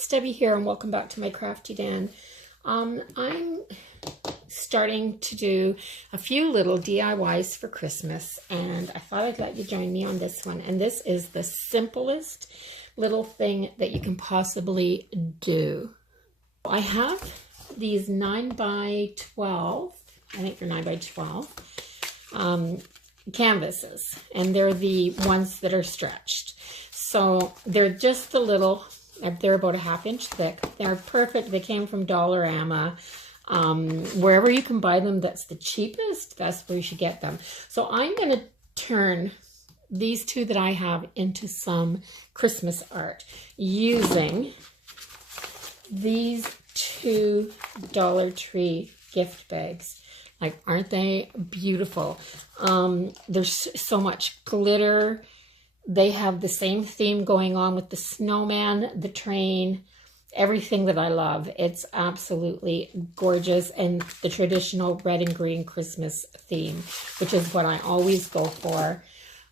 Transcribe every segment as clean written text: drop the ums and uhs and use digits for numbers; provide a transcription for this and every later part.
it's Debbie here, and welcome back to my Crafty Den. I'm starting to do a few little DIYs for Christmas, and I thought I'd let you join me on this one. And this is the simplest little thing that you can possibly do. I have these 9x12, I think they're 9x12 canvases, and they're the ones that are stretched. So they're just the little, they're about a ½ inch thick. They're perfect. They came from Dollarama. Wherever you can buy them, that's the cheapest. That's where you should get them. So I'm going to turn these two that I have into some Christmas art using these two Dollar Tree gift bags. Like, aren't they beautiful? There's so much glitter. They have the same theme going on with the snowman, the train, everything that I love. It's absolutely gorgeous, and the traditional red and green Christmas theme, which is what I always go for.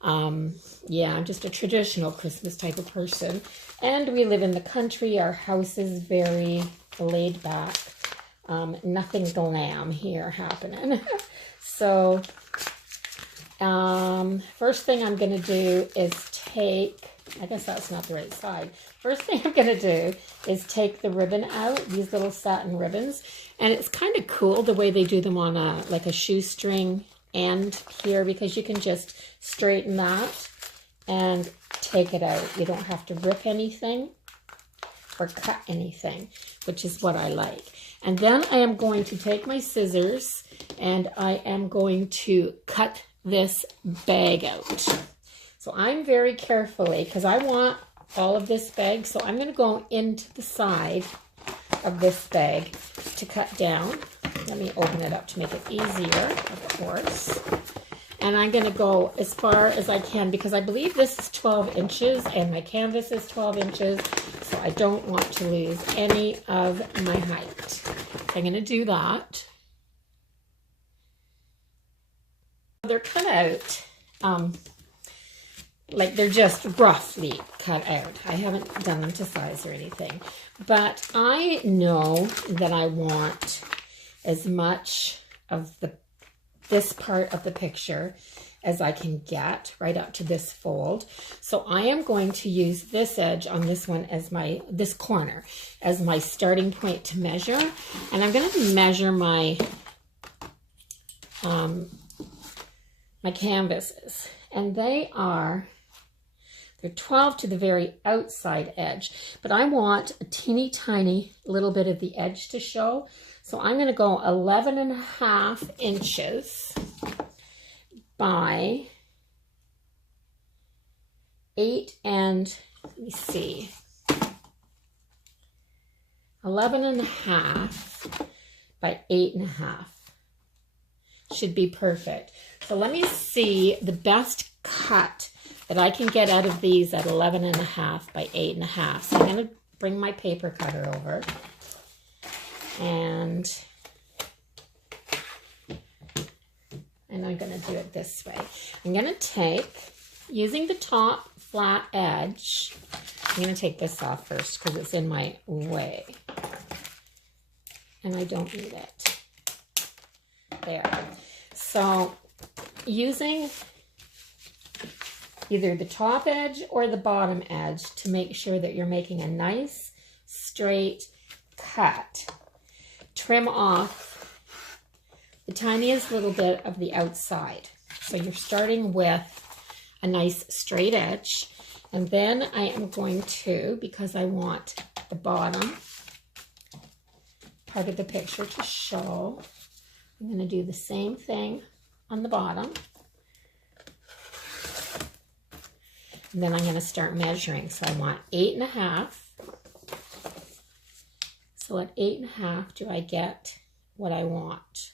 Yeah, I'm just a traditional Christmas type of person. And we live in the country. Our house is very laid back. Nothing glam here happening. So first thing I'm going to do is take, I guess that's not the right side. First thing I'm going to do is take the ribbon out, these little satin ribbons. And it's kind of cool the way they do them on like a shoestring end here, because you can just straighten that and take it out. You don't have to rip anything or cut anything, which is what I like. And then I am going to take my scissors and I am going to cut this bag out. So I'm very carefully, because I want all of this bag, so I'm going to go into the side of this bag to cut down. Let me open it up to make it easier, of course. And I'm going to go as far as I can, because I believe this is 12 inches and my canvas is 12 inches. So I don't want to lose any of my height. So I'm going to do that. They're cut out, like they're just roughly cut out. I haven't done them to size or anything. But I know that I want as much of this part of the picture as I can get, right up to this fold. So I am going to use this edge on this one as this corner as my starting point to measure. And I'm going to measure my my canvases, and they're 12 to the very outside edge, but I want a teeny tiny little bit of the edge to show. So I'm going to go 11.5 inches by 8 and, let me see, 11.5 by 8.5 should be perfect. So let me see the best cut that I can get out of these at 11.5 by 8.5. So I'm going to bring my paper cutter over, and I'm going to do it this way. I'm going to take, using the top flat edge, I'm going to take this off first because it's in my way, and I don't need it. There. So using either the top edge or the bottom edge to make sure that you're making a nice straight cut. Trim off the tiniest little bit of the outside. So you're starting with a nice straight edge. And then I am going to, because I want the bottom part of the picture to show, I'm going to do the same thing on the bottom. And then I'm going to start measuring. So I want 8.5. So at 8.5, do I get what I want?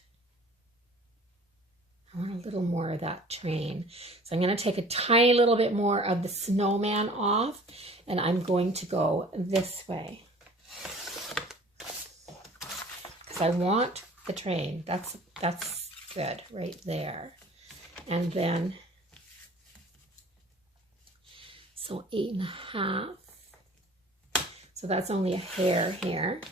I want a little more of that train. So I'm going to take a tiny little bit more of the snowman off, and I'm going to go this way, because I want the train. That's good right there. And then, so 8.5. So So that's only a hair here.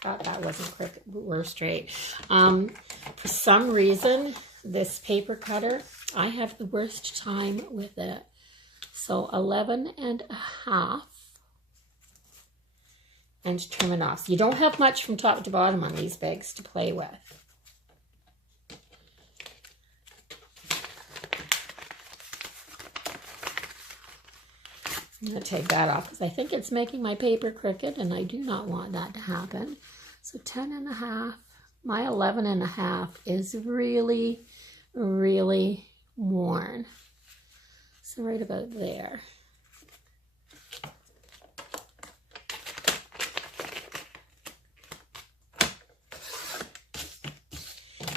Thought that wasn't crooked or straight. For some reason, this paper cutter, I have the worst time with it. So 11.5, and trim it off. So you don't have much from top to bottom on these bags to play with. I'm going to take that off because I think it's making my paper crooked and I do not want that to happen. So 10.5, my 11.5 is really, really worn. So right about there.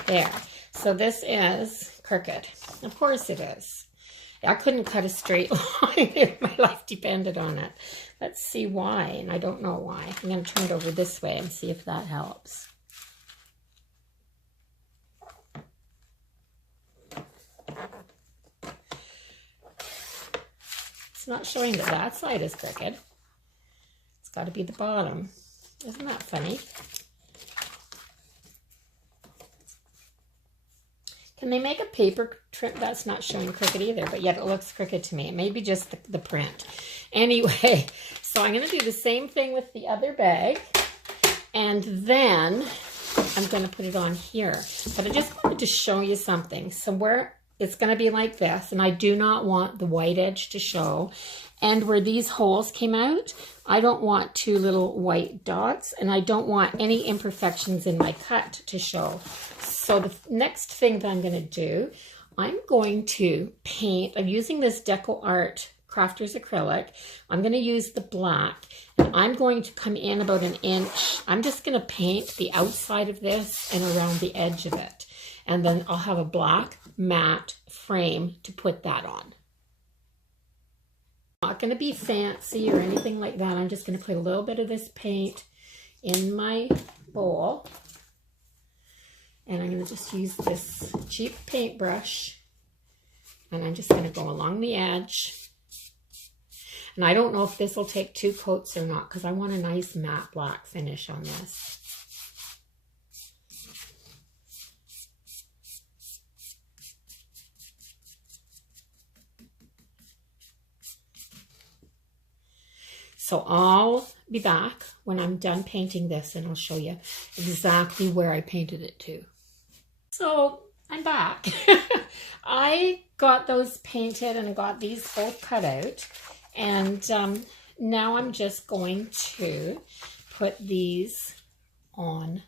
There. So this is crooked. Of course it is. I couldn't cut a straight line if my life depended on it. Let's see why, and I don't know why. I'm going to turn it over this way and see if that helps. It's not showing that that side is crooked. It's got to be the bottom. Isn't that funny? Can they make a paper trim? That's not showing crooked either, but yet it looks crooked to me. It may be just the print. Anyway, so I'm going to do the same thing with the other bag. And then I'm going to put it on here. But I just wanted to show you something. So where it's going to be like this, and I do not want the white edge to show. And where these holes came out, I don't want two little white dots, and I don't want any imperfections in my cut to show. So the next thing that I'm going to do, I'm going to paint. I'm using this Decor Crafters acrylic. I'm going to use the black, and I'm going to come in about 1 inch. I'm just going to paint the outside of this and around the edge of it. And then I'll have a black matte frame to put that on. Not going to be fancy or anything like that. I'm just going to put a little bit of this paint in my bowl. And I'm going to just use this cheap paintbrush. And I'm just going to go along the edge. And I don't know if this will take 2 coats or not, because I want a nice matte black finish on this. So I'll be back when I'm done painting this, and I'll show you exactly where I painted it to. So I'm back. I got those painted and I got these both cut out. And now I'm just going to put these on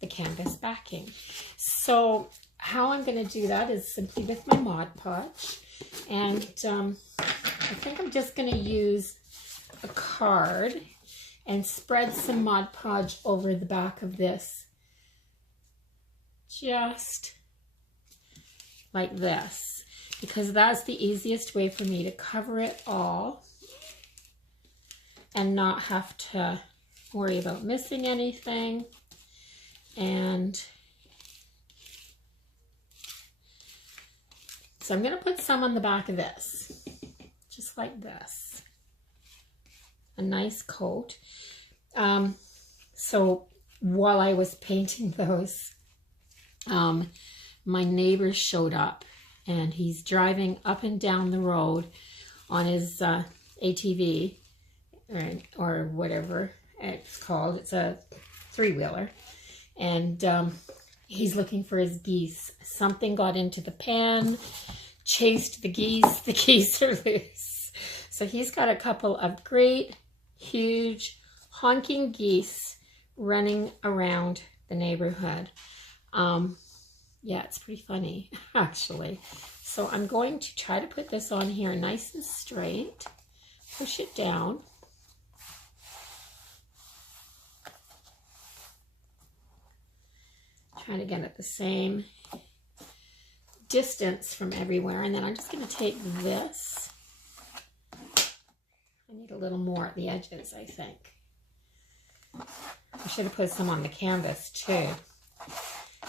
the canvas backing. So how I'm going to do that is simply with my Mod Podge. And I think I'm just going to use a card and spread some Mod Podge over the back of this, just like this, because that's the easiest way for me to cover it all and not have to worry about missing anything. And so I'm going to put some on the back of this, just like this. A nice coat. So while I was painting those, my neighbor showed up, and he's driving up and down the road on his ATV or whatever it's called. It's a 3-wheeler, and he's looking for his geese. Something got into the pen, chased the geese. The geese are loose. So he's got a couple of great, huge, honking geese running around the neighborhood. Yeah, it's pretty funny, actually. So I'm going to try to put this on here nice and straight. Push it down. Trying to get it the same distance from everywhere. And then I'm just going to take this. I need a little more at the edges, I think. I should have put some on the canvas too.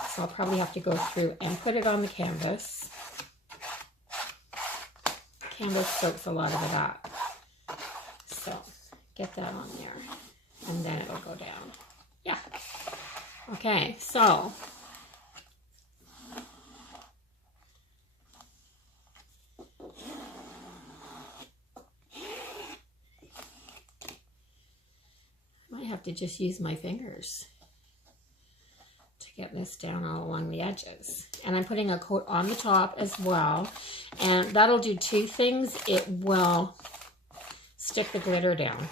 So I'll probably have to go through and put it on the canvas. Canvas soaks a lot of it up. So get that on there and then it'll go down. Yeah. Okay, so I might have to just use my fingers to get this down all along the edges. And I'm putting a coat on the top as well. And that'll do two things. It will stick the glitter down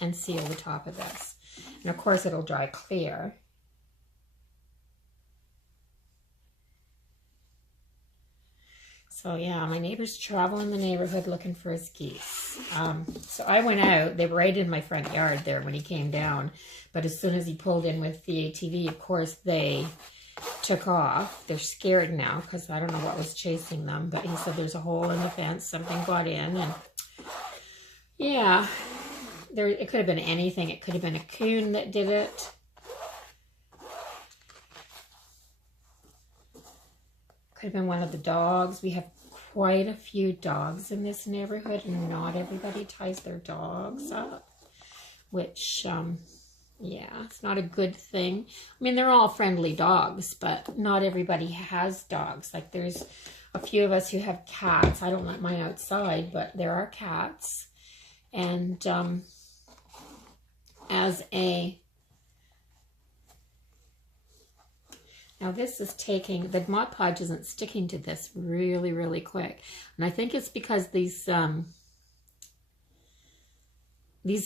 and seal the top of this. And of course it'll dry clear. So yeah, my neighbor's traveling the neighborhood looking for his geese. So I went out, they were right in my front yard there when he came down. But as soon as he pulled in with the ATV, of course, they took off. They're scared now because I don't know what was chasing them. But he said there's a hole in the fence, something got in. And yeah, it could have been anything. It could have been a coon that did it. Could have been one of the dogs. We have quite a few dogs in this neighborhood, and not everybody ties their dogs up, which, yeah, it's not a good thing. I mean, they're all friendly dogs, but not everybody has dogs. Like, there's a few of us who have cats. I don't let mine outside, but there are cats. And now this is taking, the Mod Podge isn't sticking to this really, really quick. And I think it's because these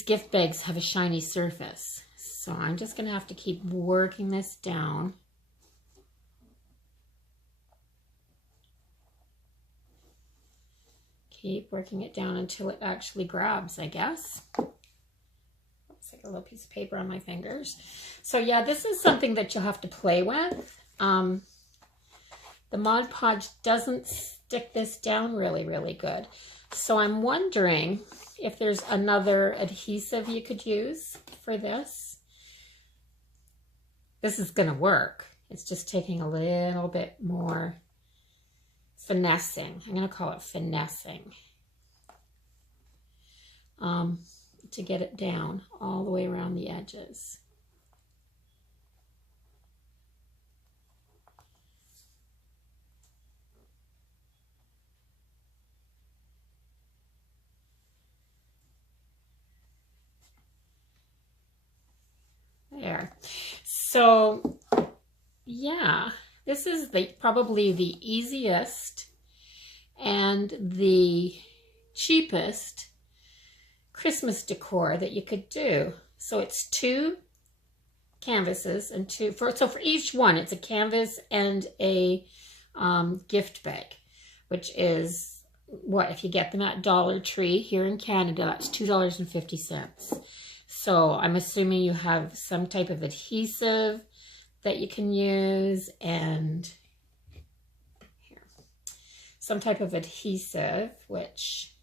gift bags have a shiny surface. So I'm just going to have to keep working this down. Keep working it down until it actually grabs, I guess. Looks like a little piece of paper on my fingers. So yeah, this is something that you'll have to play with. The Mod Podge doesn't stick this down really, really good. So I'm wondering if there's another adhesive you could use for this. This is going to work. It's just taking a little bit more finessing. I'm going to call it finessing. To get it down all the way around the edges. There. So, yeah, this is probably the easiest and the cheapest Christmas decor that you could do. So it's 2 canvases and so for each one, it's a canvas and a gift bag, which is what, if you get them at Dollar Tree here in Canada, that's $2.50. So I'm assuming you have some type of adhesive that you can use, and here, some type of adhesive, which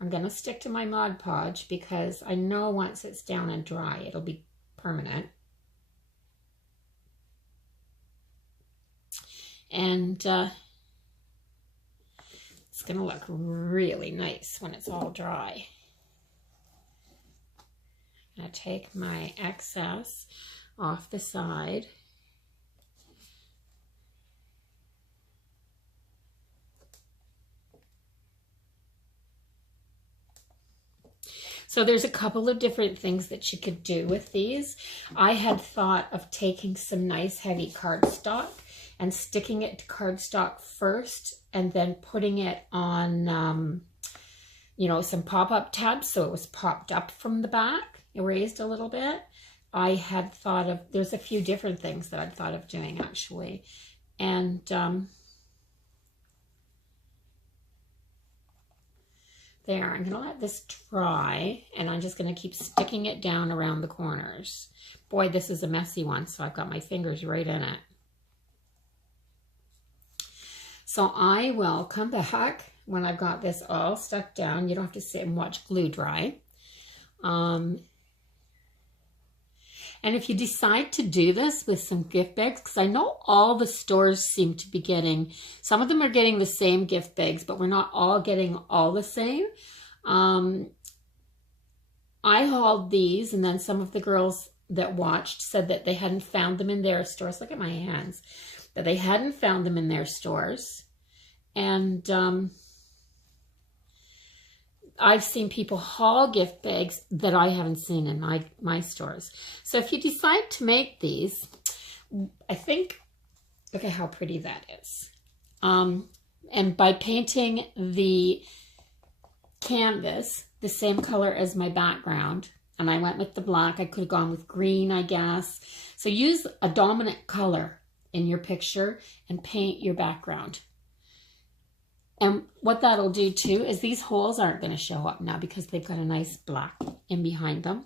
I'm going to stick to my Mod Podge because I know once it's down and dry, it'll be permanent. And it's going to look really nice when it's all dry. I'm going to take my excess off the side. So there's a couple of different things that you could do with these. I had thought of taking some nice heavy cardstock and sticking it to cardstock first and then putting it on, you know, some pop-up tabs so it was popped up from the back, raised a little bit. I had thought of, there's a few different things that I'd thought of doing actually. And there, I'm going to let this dry, and I'm just going to keep sticking it down around the corners. Boy, this is a messy one, so I've got my fingers right in it. So I will come back when I've got this all stuck down. You don't have to sit and watch glue dry. And if you decide to do this with some gift bags, because I know all the stores seem to be getting, some of them are getting the same gift bags, but we're not all getting all the same. I hauled these, and then some of the girls that watched said that they hadn't found them in their stores. Look at my hands. That they hadn't found them in their stores. And I've seen people haul gift bags that I haven't seen in my stores. So if you decide to make these, I think, look at how pretty that is. And by painting the canvas the same color as my background, and I went with the black, I could have gone with green, I guess. So use a dominant color in your picture and paint your background. And what that'll do too is these holes aren't going to show up now because they've got a nice black in behind them.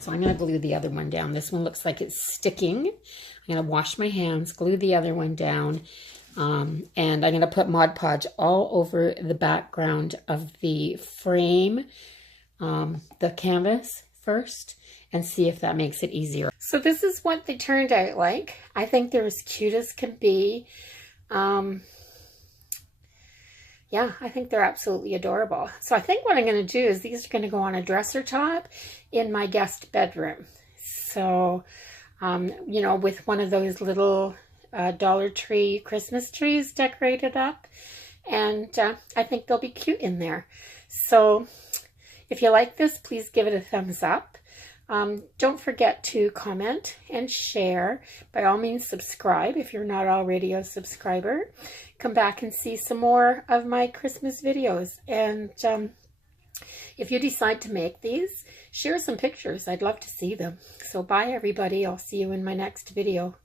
So I'm going to glue the other one down. This one looks like it's sticking. I'm going to wash my hands, glue the other one down. And I'm going to put Mod Podge all over the background of the frame, the canvas first, and see if that makes it easier. So this is what they turned out like. I think they're as cute as can be. Yeah, I think they're absolutely adorable. So I think what I'm going to do is these are going to go on a dresser top in my guest bedroom. So, you know, with one of those little Dollar Tree Christmas trees decorated up, and I think they'll be cute in there. So if you like this, please give it a thumbs up. Don't forget to comment and share. By all means, subscribe if you're not already a subscriber. Come back and see some more of my Christmas videos. And if you decide to make these, share some pictures. I'd love to see them. So bye, everybody. I'll see you in my next video.